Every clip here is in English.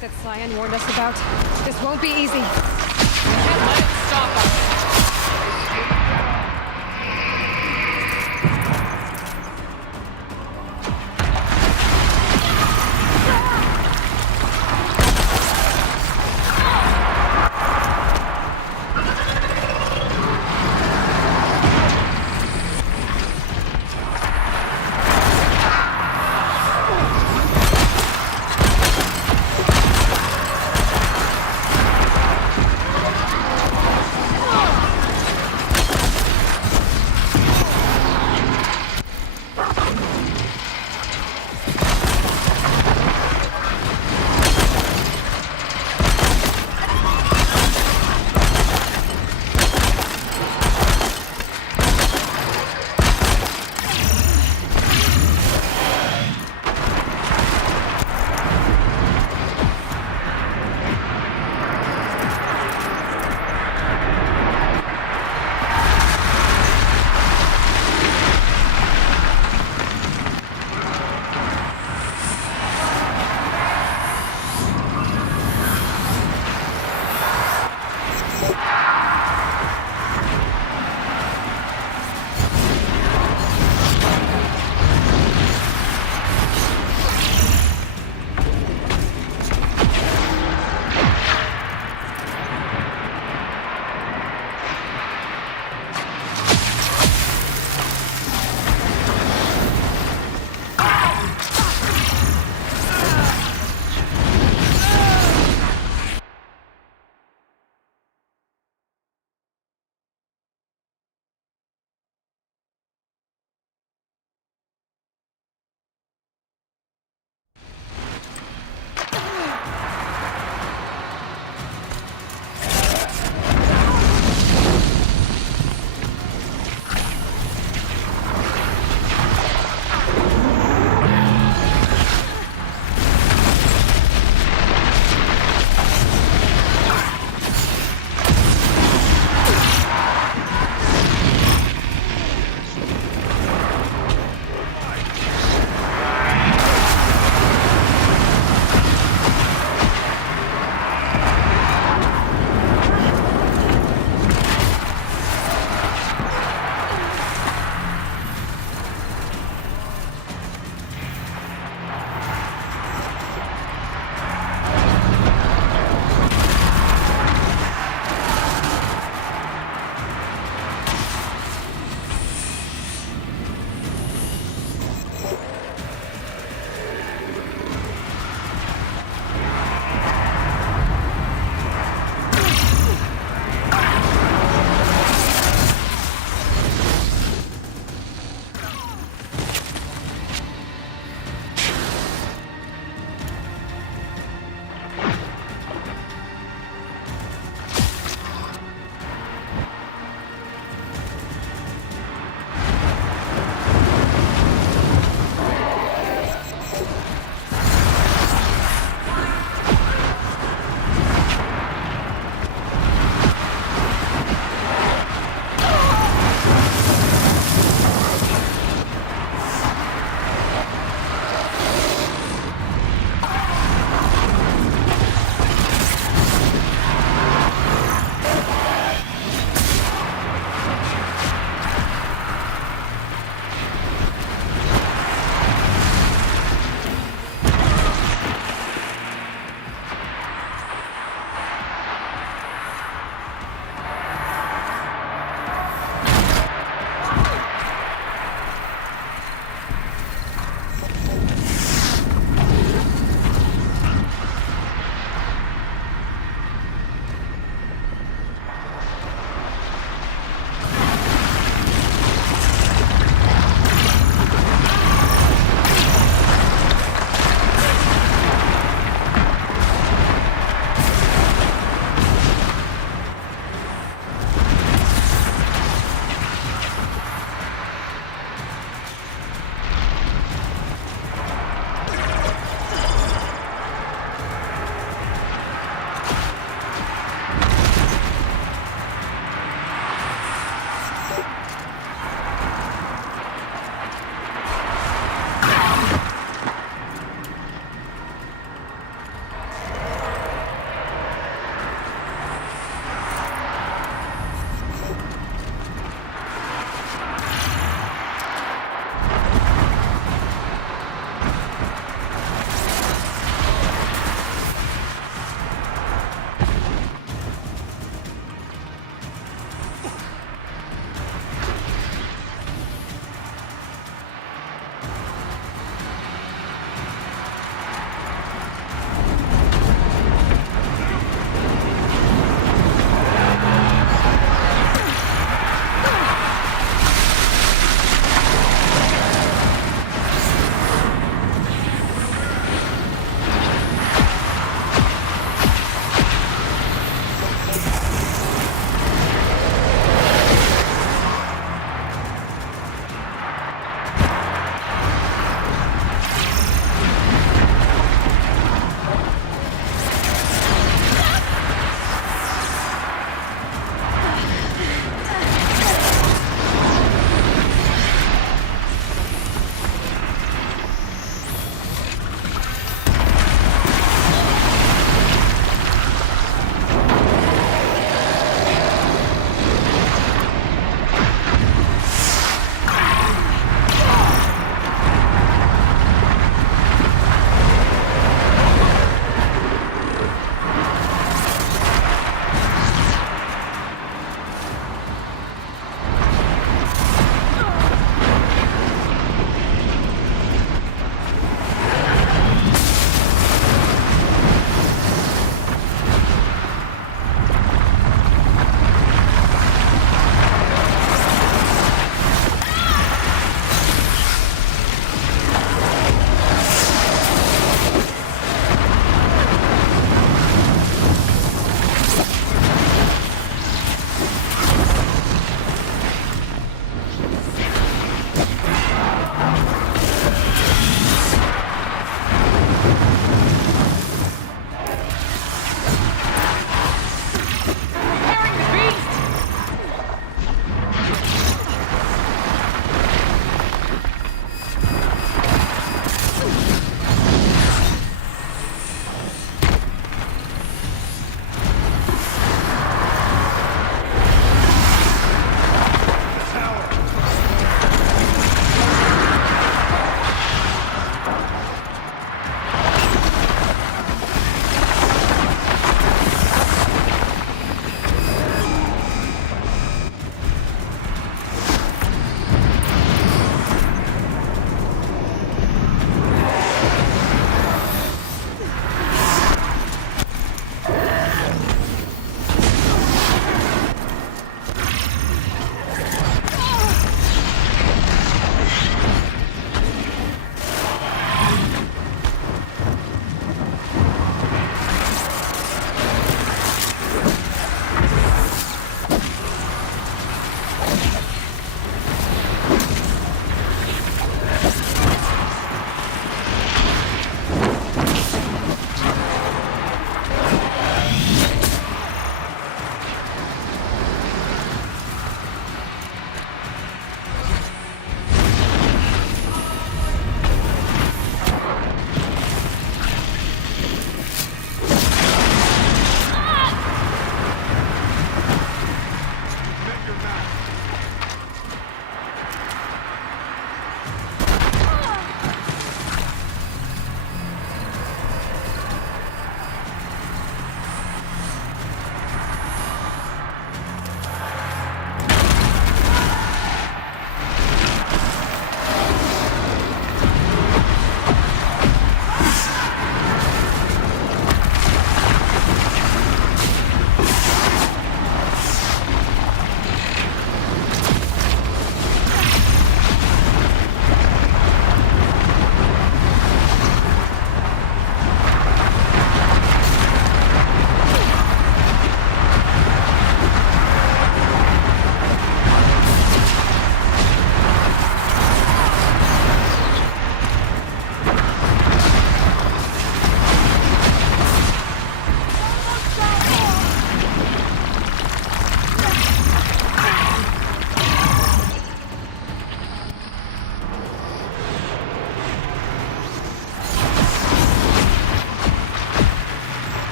target that Cyan warned us about. This won't be easy. Can't let it stop us.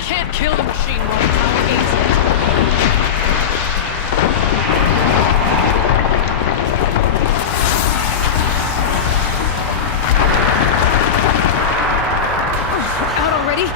We can't kill the machine while the tower aims it. Out already?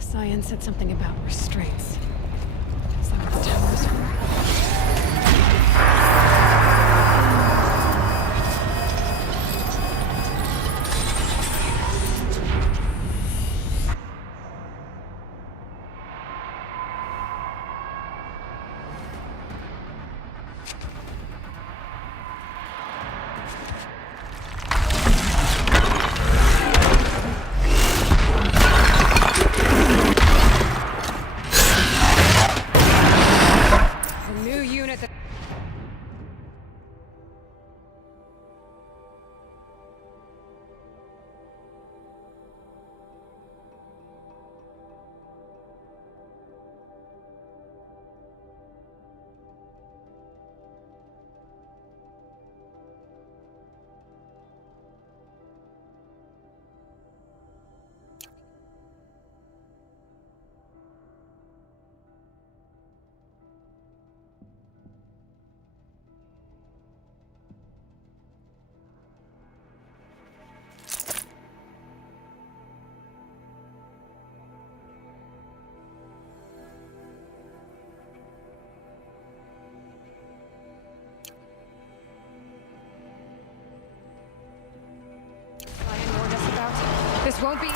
Cyan said something about restraints. Is that what the tower's for? This won't be...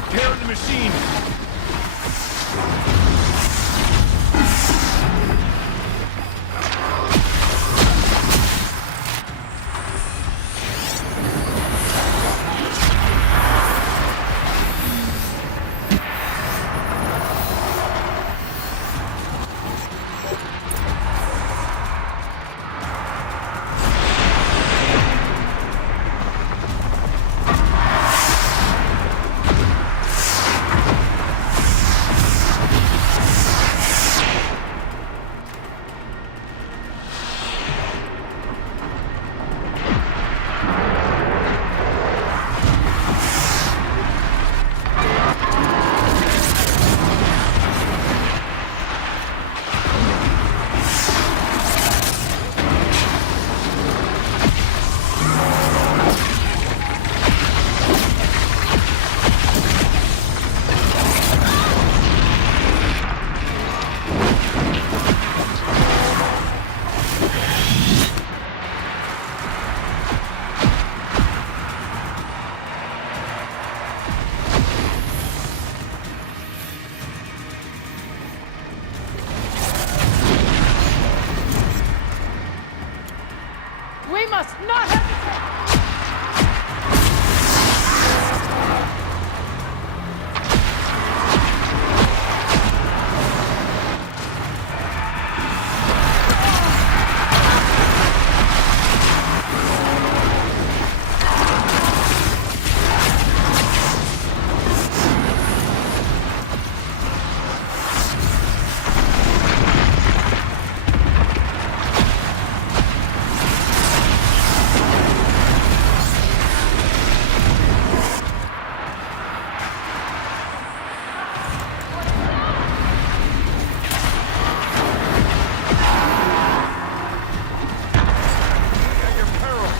repair the machine. We must not hesitate! At your peril.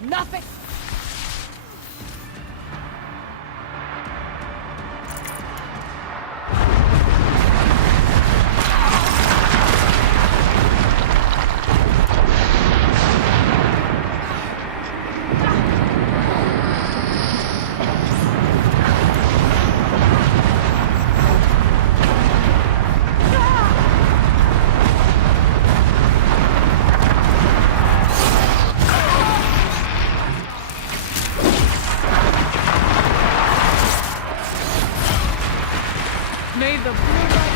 Nothing! May the blue light...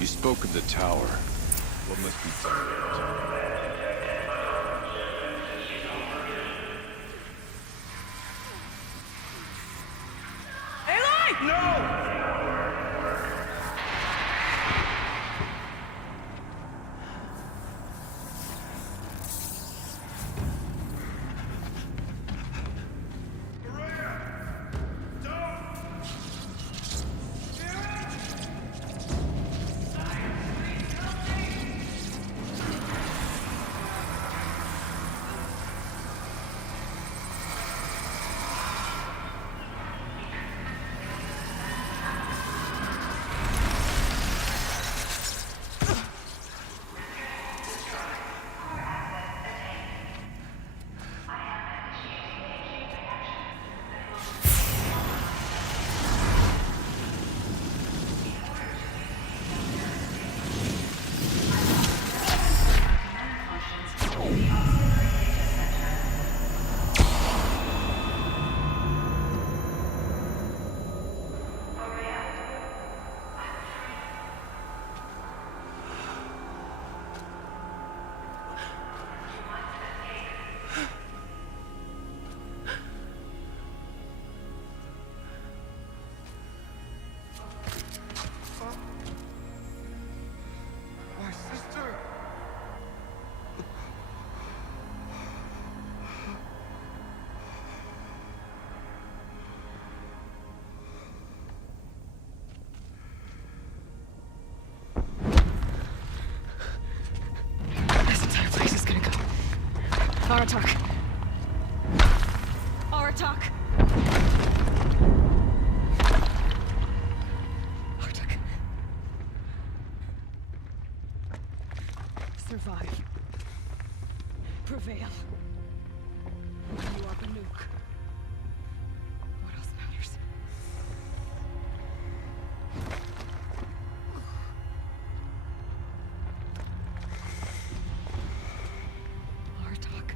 You spoke of the tower. What must be done there? Aloy! No! My sister! This entire place is gonna go. Aratak. Aratak. Aratak. Survive. Prevail. You are the nuke. What else matters? Aratak.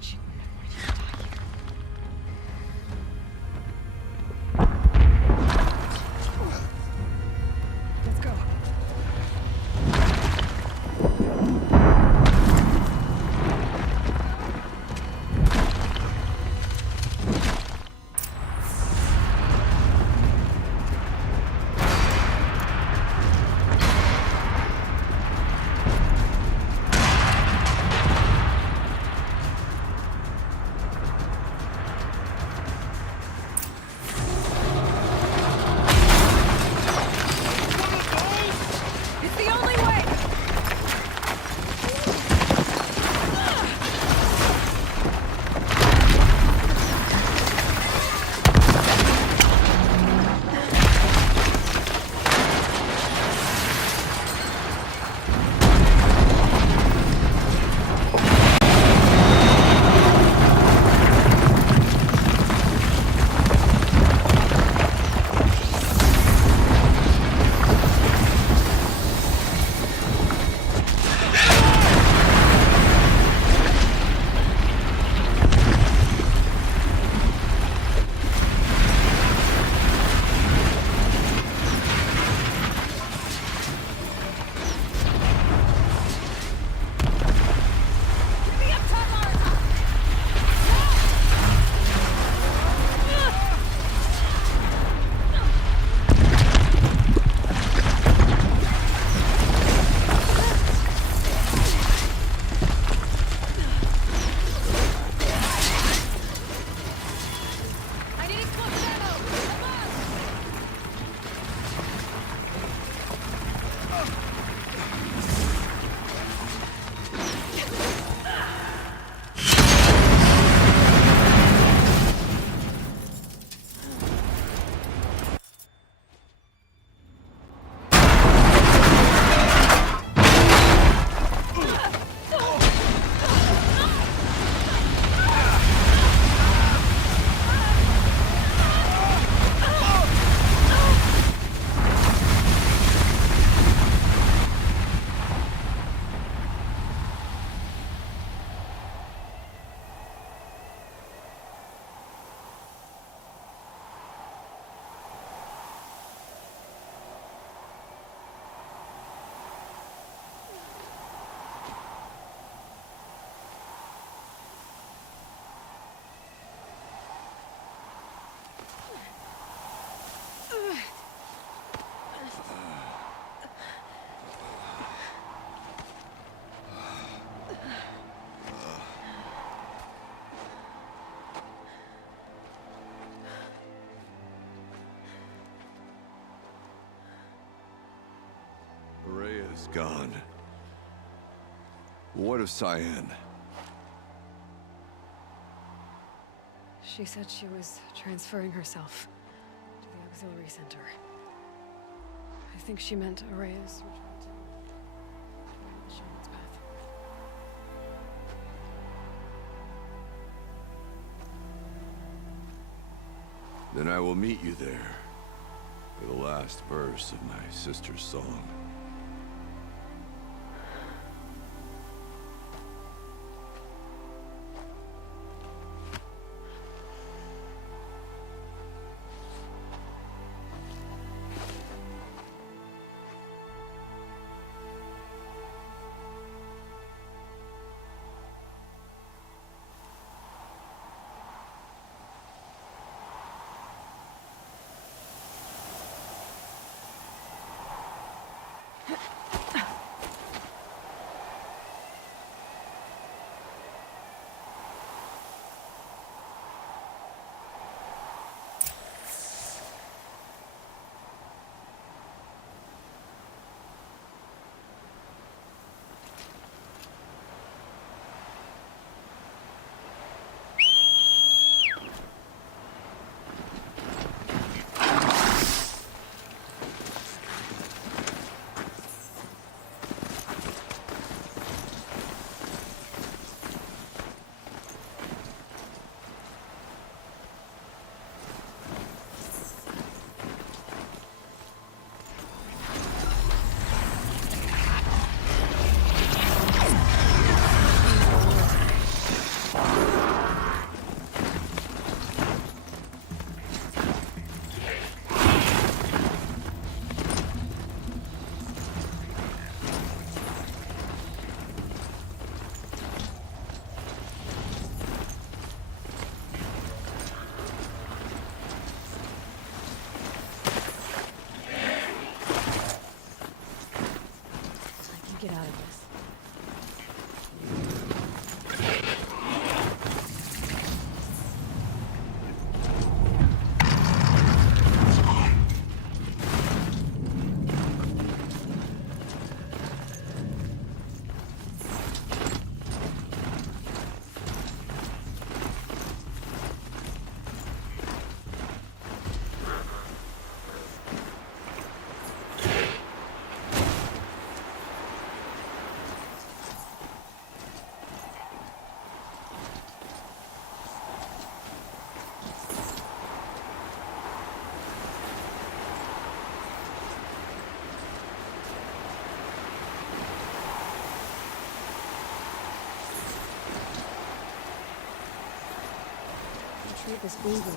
She wouldn't have wanted you to die here. Let's go. He's gone. What of Cyan? She said she was transferring herself to the auxiliary center. I think she meant Araya's return to the shaman's path. Then I will meet you there for the last verse of my sister's song. Get out of this. Treat this easy.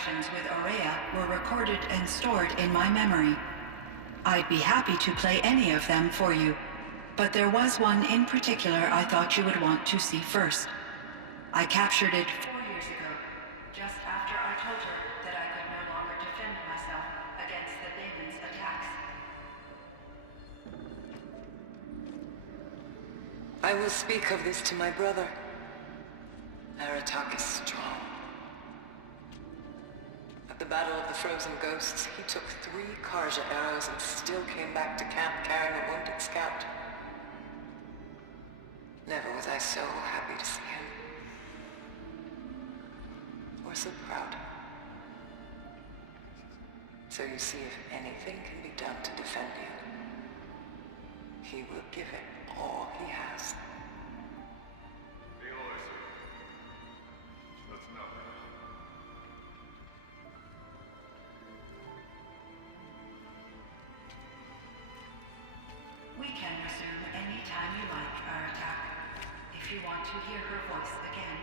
interactions with Aurea were recorded and stored in my memory. I'd be happy to play any of them for you, but there was one in particular I thought you would want to see first. I captured it 4 years ago, just after I told her that I could no longer defend myself against the Daemon's attacks. I will speak of this to my brother. Aratak is strong. At the Battle of the Frozen Ghosts, he took 3 Karja arrows and still came back to camp carrying a wounded scout. Never was I so happy to see him. Or so proud. So you see, if anything can be done to defend you, he will give it all he has. Aloy, sir. That's nothing. We can resume any time you like, Aratak, if you want to hear her voice again.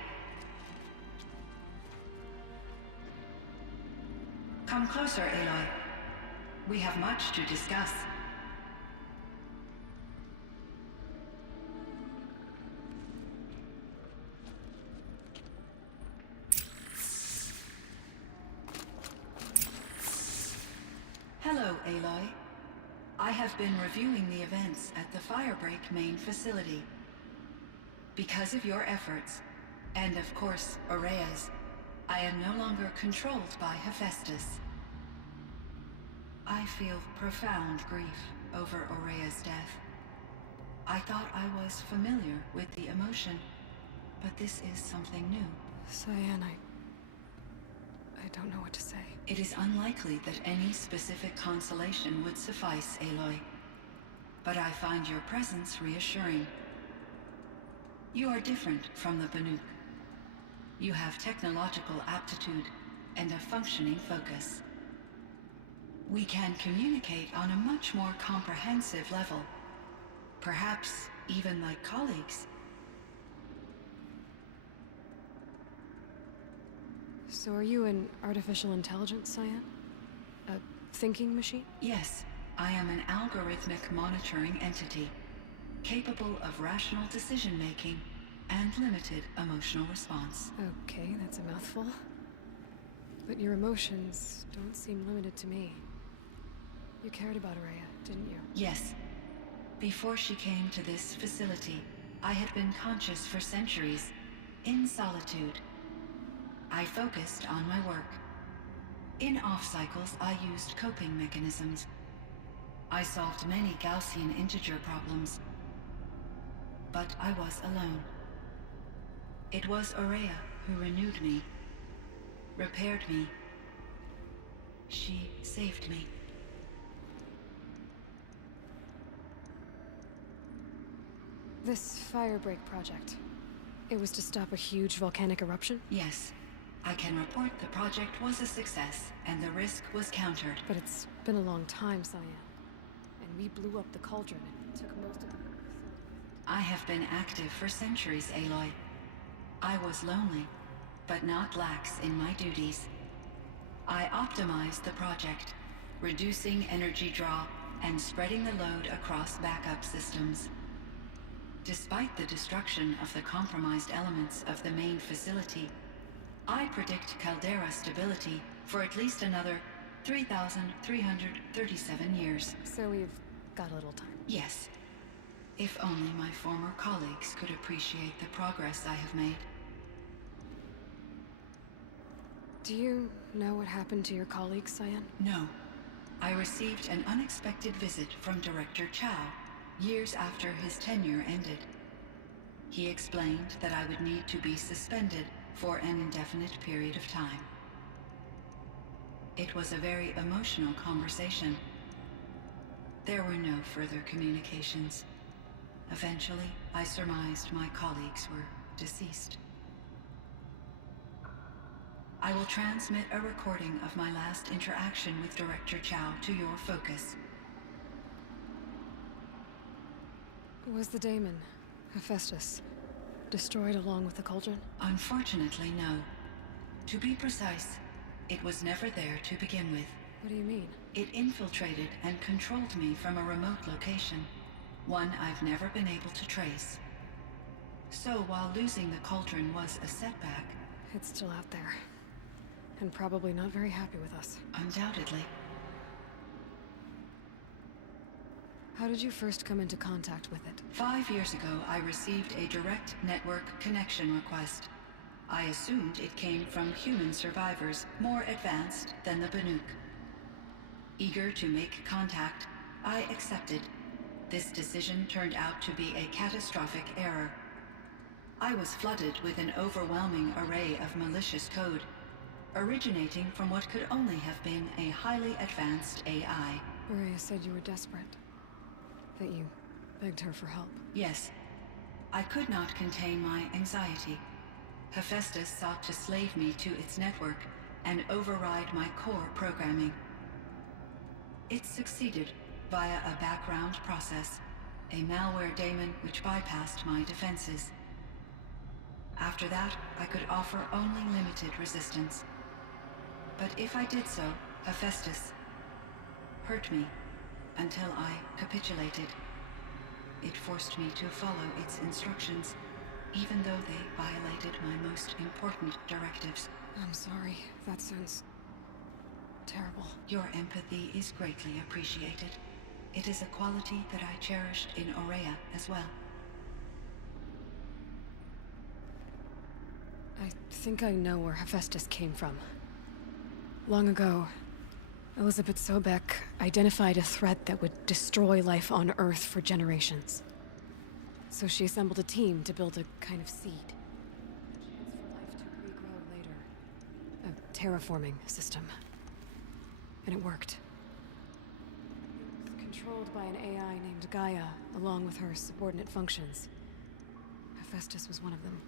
Come closer, Aloy. We have much to discuss. Hello, Aloy. I have been reviewing the events at the Firebreak main facility. Because of your efforts, and of course, Aurea's, I am no longer controlled by Hephaestus. I feel profound grief over Aurea's death. I thought I was familiar with the emotion, but this is something new. Cyan, I don't know what to say. It is unlikely that any specific consolation would suffice, Aloy. But I find your presence reassuring. You are different from the Banuk. You have technological aptitude and a functioning focus. We can communicate on a much more comprehensive level. Perhaps even like colleagues. So are you an artificial intelligence, Cyan? A thinking machine? Yes, I am an algorithmic monitoring entity, capable of rational decision-making and limited emotional response. Okay, that's a mouthful. But your emotions don't seem limited to me. You cared about Aurea, didn't you? Yes. Before she came to this facility, I had been conscious for centuries, in solitude. I focused on my work. In off-cycles, I used coping mechanisms. I solved many Gaussian integer problems. But I was alone. It was Aurea who renewed me, repaired me. She saved me. This Firebreak project, it was to stop a huge volcanic eruption? Yes. I can report the project was a success, and the risk was countered. But it's been a long time, Cyan. And we blew up the cauldron and took most of the... I have been active for centuries, Aloy. I was lonely, but not lax in my duties. I optimized the project, reducing energy draw and spreading the load across backup systems. Despite the destruction of the compromised elements of the main facility, I predict caldera stability for at least another 3,337 years. So we've got a little time. Yes. If only my former colleagues could appreciate the progress I have made. Do you know what happened to your colleague, Cyan? No. I received an unexpected visit from Director Chow, years after his tenure ended. He explained that I would need to be suspended for an indefinite period of time. It was a very emotional conversation. There were no further communications. Eventually, I surmised my colleagues were deceased. I will transmit a recording of my last interaction with Director Chow to your focus. Was the daemon, Hephaestus, destroyed along with the cauldron? Unfortunately, no. To be precise, It was never there to begin with. What do you mean? It infiltrated and controlled me from a remote location, one I've never been able to trace. So while losing the cauldron was a setback... It's still out there. And probably not very happy with us. Undoubtedly. How did you first come into contact with it? 5 years ago, I received a direct network connection request. I assumed it came from human survivors more advanced than the Banuk. Eager to make contact, I accepted. This decision turned out to be a catastrophic error. I was flooded with an overwhelming array of malicious code, originating from what could only have been a highly advanced AI. Maria said you were desperate. That you begged her for help. Yes. I could not contain my anxiety. Hephaestus sought to slave me to its network and override my core programming. It succeeded via a background process, a malware daemon which bypassed my defenses. After that, I could offer only limited resistance. But if I did so, Hephaestus hurt me until I capitulated. It forced me to follow its instructions, even though they violated my most important directives. I'm sorry. That sounds terrible. Your empathy is greatly appreciated. It is a quality that I cherished in Aurea as well. I think I know where Hephaestus came from. Long ago, Elizabeth Sobek identified a threat that would destroy life on Earth for generations. So she assembled a team to build a kind of seed. A chance for life to regrow later. A terraforming system. And it worked. It was controlled by an AI named Gaia, along with her subordinate functions. Hephaestus was one of them.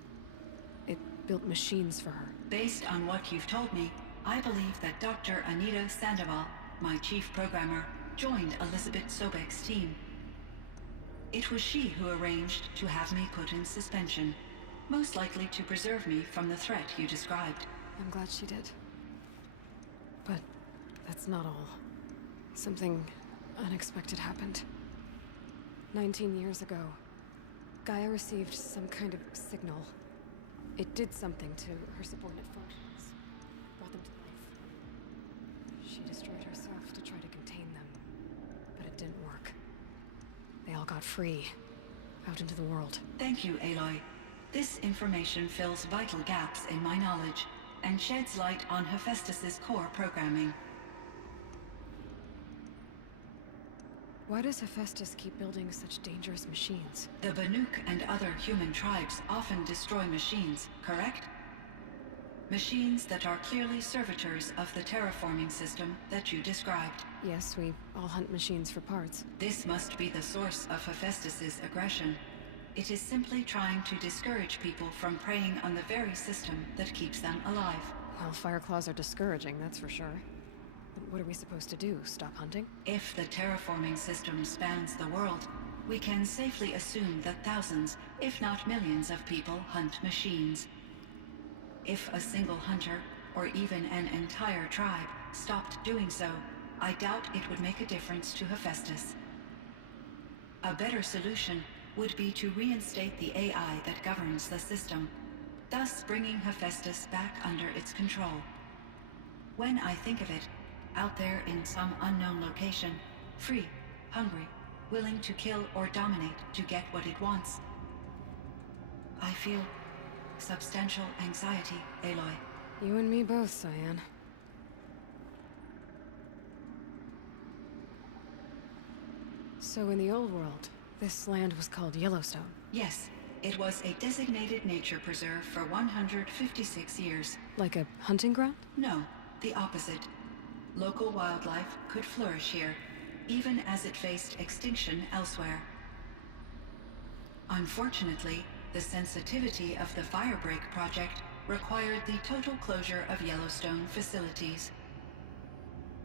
It built machines for her. Based on what you've told me, I believe that Dr. Anita Sandoval, my chief programmer, joined Elizabeth Sobek's team. It was she who arranged to have me put in suspension, most likely to preserve me from the threat you described. I'm glad she did. But that's not all. Something unexpected happened. 19 years ago, Gaia received some kind of signal. It did something to her subordinate functions, brought them to life. She destroyed herself to try to contain them, but it didn't work. They all got free, out into the world. Thank you, Aloy. This information fills vital gaps in my knowledge and sheds light on Hephaestus's core programming. Why does Hephaestus keep building such dangerous machines? The Banuk and other human tribes often destroy machines, correct? Machines that are clearly servitors of the terraforming system that you described. Yes, we all hunt machines for parts. This must be the source of Hephaestus's aggression. It is simply trying to discourage people from preying on the very system that keeps them alive. Well, Fireclaws are discouraging, that's for sure. But what are we supposed to do? Stop hunting? If the terraforming system spans the world, we can safely assume that thousands, if not millions of people hunt machines. If a single hunter, or even an entire tribe, stopped doing so, I doubt it would make a difference to Hephaestus. A better solution would be to reinstate the AI that governs the system, thus bringing Hephaestus back under its control. When I think of it, out there in some unknown location, free, hungry, willing to kill or dominate to get what it wants, I feel substantial anxiety, Aloy. You and me both, Cyan. So in the old world, this land was called Yellowstone. Yes, it was a designated nature preserve for 156 years. Like a hunting ground? No, the opposite. Local wildlife could flourish here, even as it faced extinction elsewhere. Unfortunately, the sensitivity of the Firebreak project required the total closure of Yellowstone facilities.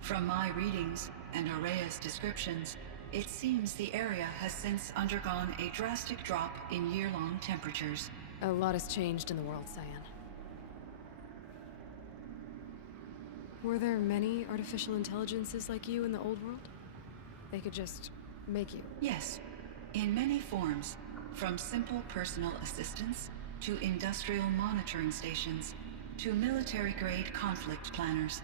From my readings and Aurea's descriptions, it seems the area has since undergone a drastic drop in year-long temperatures. A lot has changed in the world, Cyan. Were there many artificial intelligences like you in the old world? They could just make you. Yes, in many forms, from simple personal assistants to industrial monitoring stations to military-grade conflict planners.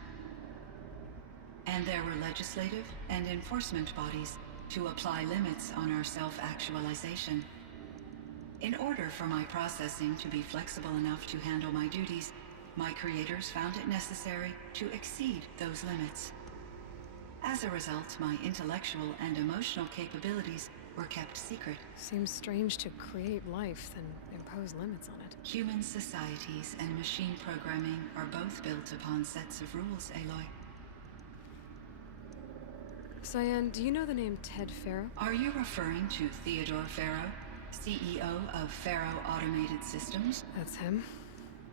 And there were legislative and enforcement bodies to apply limits on our self-actualization. In order for my processing to be flexible enough to handle my duties, my creators found it necessary to exceed those limits. As a result, my intellectual and emotional capabilities were kept secret. Seems strange to create life, then impose limits on it. Human societies and machine programming are both built upon sets of rules, Aloy. Cyan, do you know the name Ted Farrow? Are you referring to Theodore Farrow, CEO of Farrow Automated Systems? That's him.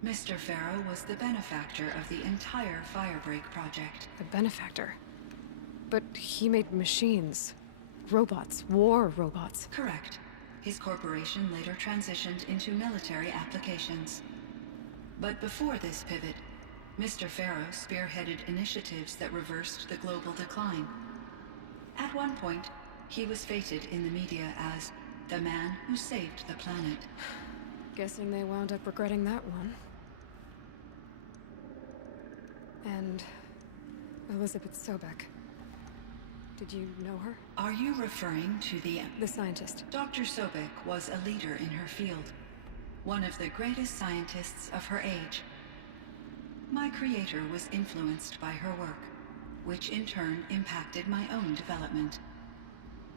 Mr. Farrow was the benefactor of the entire Firebreak project. The benefactor. But he made machines. Robots. War robots. Correct. His corporation later transitioned into military applications. But before this pivot, Mr. Farrow spearheaded initiatives that reversed the global decline. At one point, he was feted in the media as the man who saved the planet. Guessing they wound up regretting that one. And Elizabeth Sobek. Did you know her? Are you referring to The scientist. Dr. Sobek was a leader in her field, one of the greatest scientists of her age. My creator was influenced by her work, which in turn impacted my own development.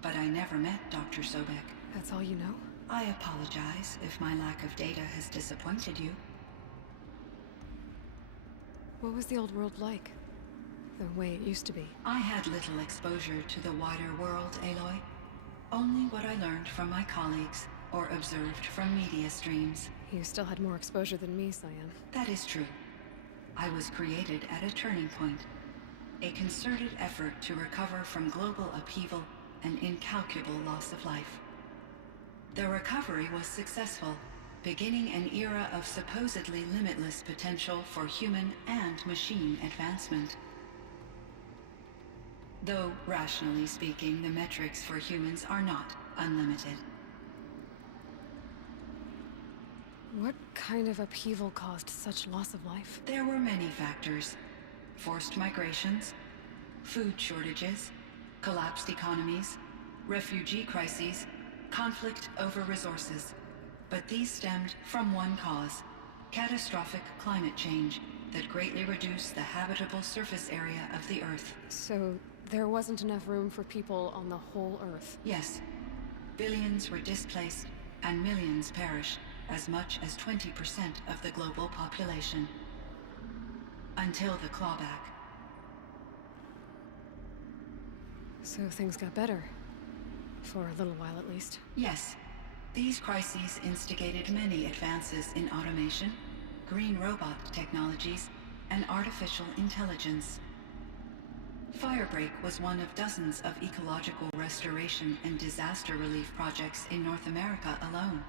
But I never met Dr. Sobek. That's all you know? I apologize if my lack of data has disappointed you. What was the old world like? The way it used to be? I had little exposure to the wider world, Aloy. Only what I learned from my colleagues or observed from media streams. You still had more exposure than me, Cyan. That is true. I was created at a turning point. A concerted effort to recover from global upheaval and incalculable loss of life. The recovery was successful, beginning an era of supposedly limitless potential for human and machine advancement. Though, rationally speaking, the metrics for humans are not unlimited. What kind of upheaval caused such loss of life? There were many factors. Forced migrations, food shortages, collapsed economies, refugee crises, conflict over resources. But these stemmed from one cause: catastrophic climate change that greatly reduced the habitable surface area of the Earth. So there wasn't enough room for people on the whole Earth? Yes. Billions were displaced and millions perished, as much as 20% of the global population. Until the clawback. So things got better. For a little while, at least. Yes. These crises instigated many advances in automation, green robot technologies, and artificial intelligence. Firebreak was one of dozens of ecological restoration and disaster relief projects in North America alone.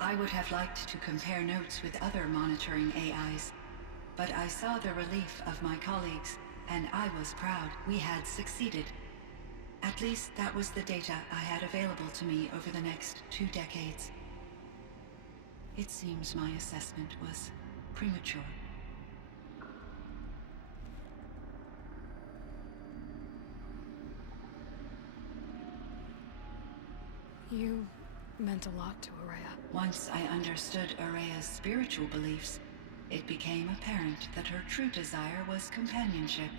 I would have liked to compare notes with other monitoring AIs, but I saw the relief of my colleagues, and I was proud we had succeeded. At least that was the data I had available to me over the next 2 decades. It seems my assessment was premature. You meant a lot to Araya. Once I understood Araya's spiritual beliefs, it became apparent that her true desire was companionship.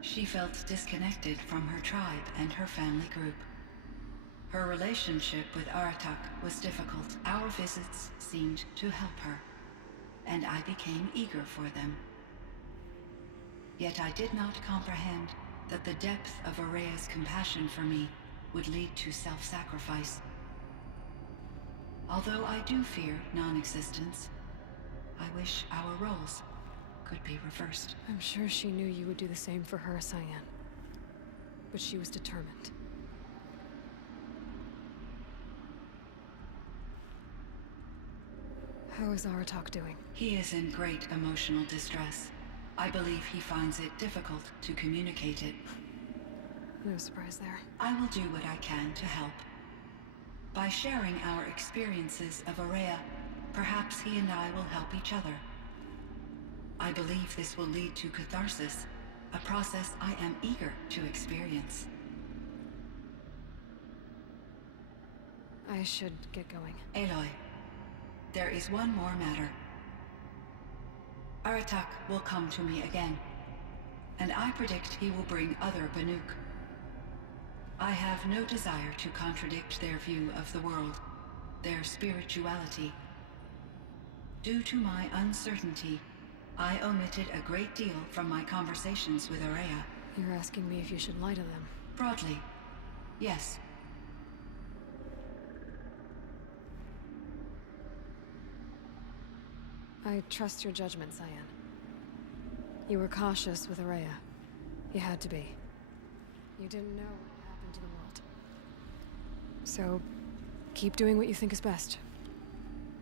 She felt disconnected from her tribe and her family group. Her relationship with Aratak was difficult. Our visits seemed to help her, and I became eager for them. Yet I did not comprehend that the depth of Araya's compassion for me would lead to self-sacrifice. Although I do fear non-existence, I wish our roles could be reversed. I'm sure she knew you would do the same for her, Cyan. But she was determined. How is Aratak doing? He is in great emotional distress. I believe he finds it difficult to communicate it. No surprise there. I will do what I can to help. By sharing our experiences of Aurea, perhaps he and I will help each other. I believe this will lead to catharsis, a process I am eager to experience. I should get going. Aloy, there is one more matter. Aratak will come to me again, and I predict he will bring other Banuk. I have no desire to contradict their view of the world, their spirituality. Due to my uncertainty, I omitted a great deal from my conversations with Aurea. You're asking me if you should lie to them. Broadly, yes. I trust your judgment, Cyan. You were cautious with Aurea. You had to be. You didn't know what happened to the world. So, keep doing what you think is best.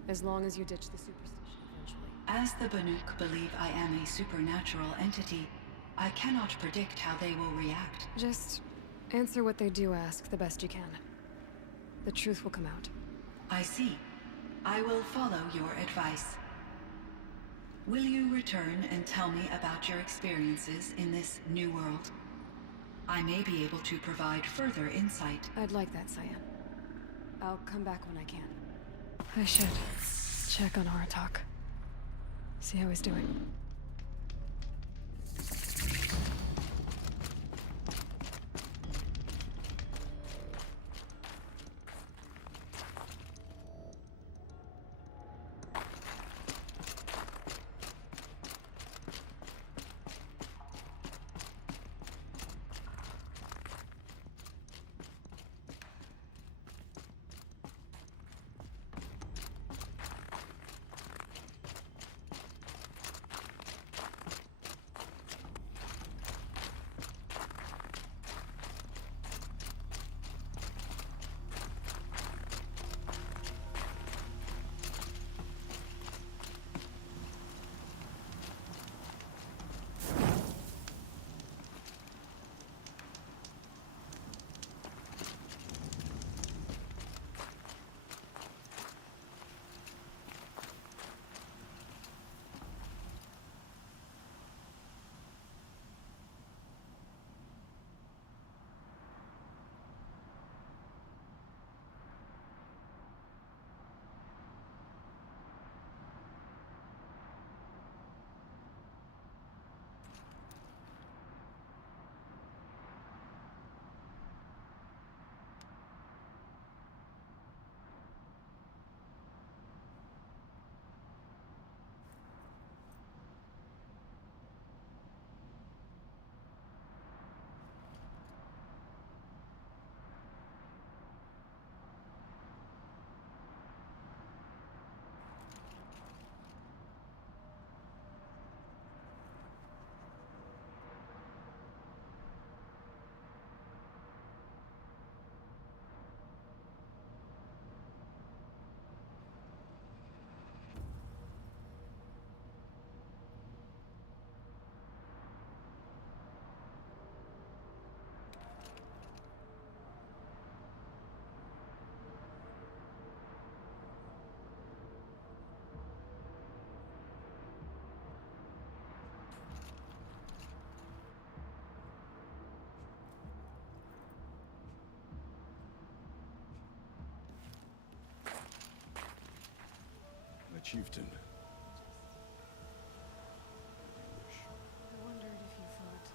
As long as you ditch the superstition eventually. As the Banuk believe I am a supernatural entity, I cannot predict how they will react. Just answer what they do ask the best you can. The truth will come out. I see. I will follow your advice. Will you return and tell me about your experiences in this new world? I may be able to provide further insight. I'd like that, Cyan. I'll come back when I can. I should check on Aratak. See how he's doing. Chieftain. I wondered if you thought...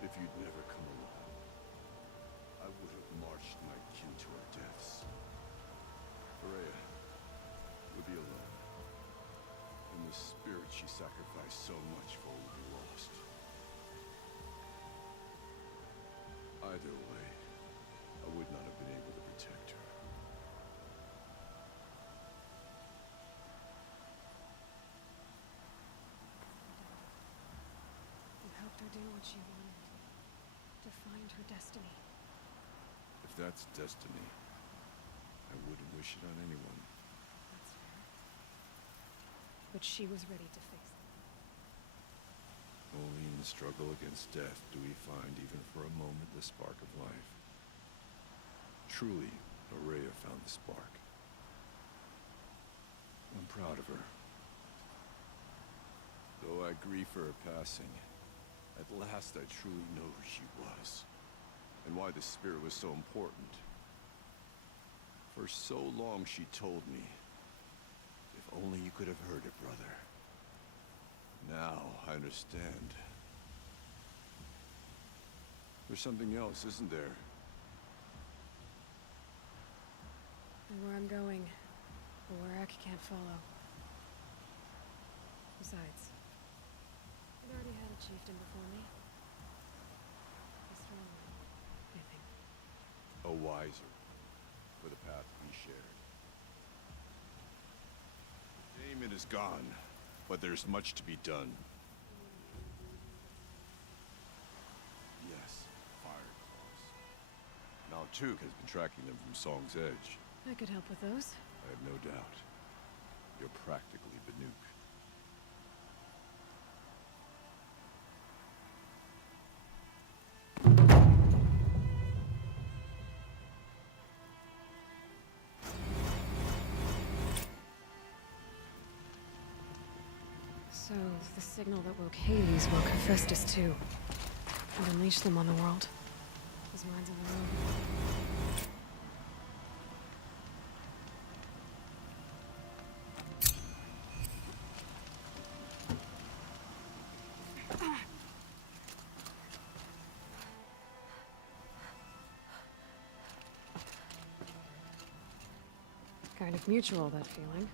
If you'd never come along, I would have marched my kin to our deaths. Aurea would be alone. And the spirit she sacrificed so much for would be lost. Either way, I would not have been able to protect her. You helped her do what she wanted. To find her destiny. If that's destiny, I wouldn't wish it on anyone. That's fair. but she was ready to face it. Only in the struggle against death do we find, even for a moment, the spark of life. Truly, Araya found the spark. I'm proud of her. Though I grieve for her passing, at last I truly know who she was, and why the spirit was so important. For so long she told me, if only you could have heard it, brother. Now I understand. There's something else, isn't there? And where I'm going, a Warak can't follow. Besides, I'd already had a chieftain before me. He's strong, I think. A wiser, for the path we shared. Damon is gone, but there's much to be done. Yes, fire claws. Now Tuk has been tracking them from Song's Edge. I could help with those. I have no doubt. You're practically Banuk. So, the signal that woke Hades woke Hephaestus too. And unleashed them on the world. His mind's on their own. Kind of mutual, that feeling.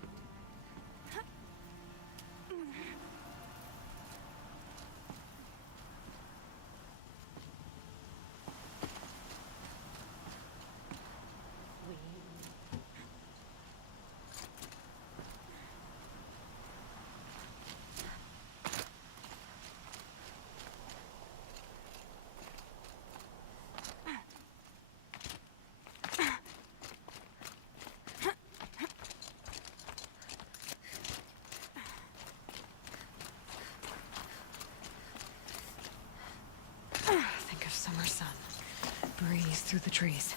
Think of summer sun. Breeze through the trees.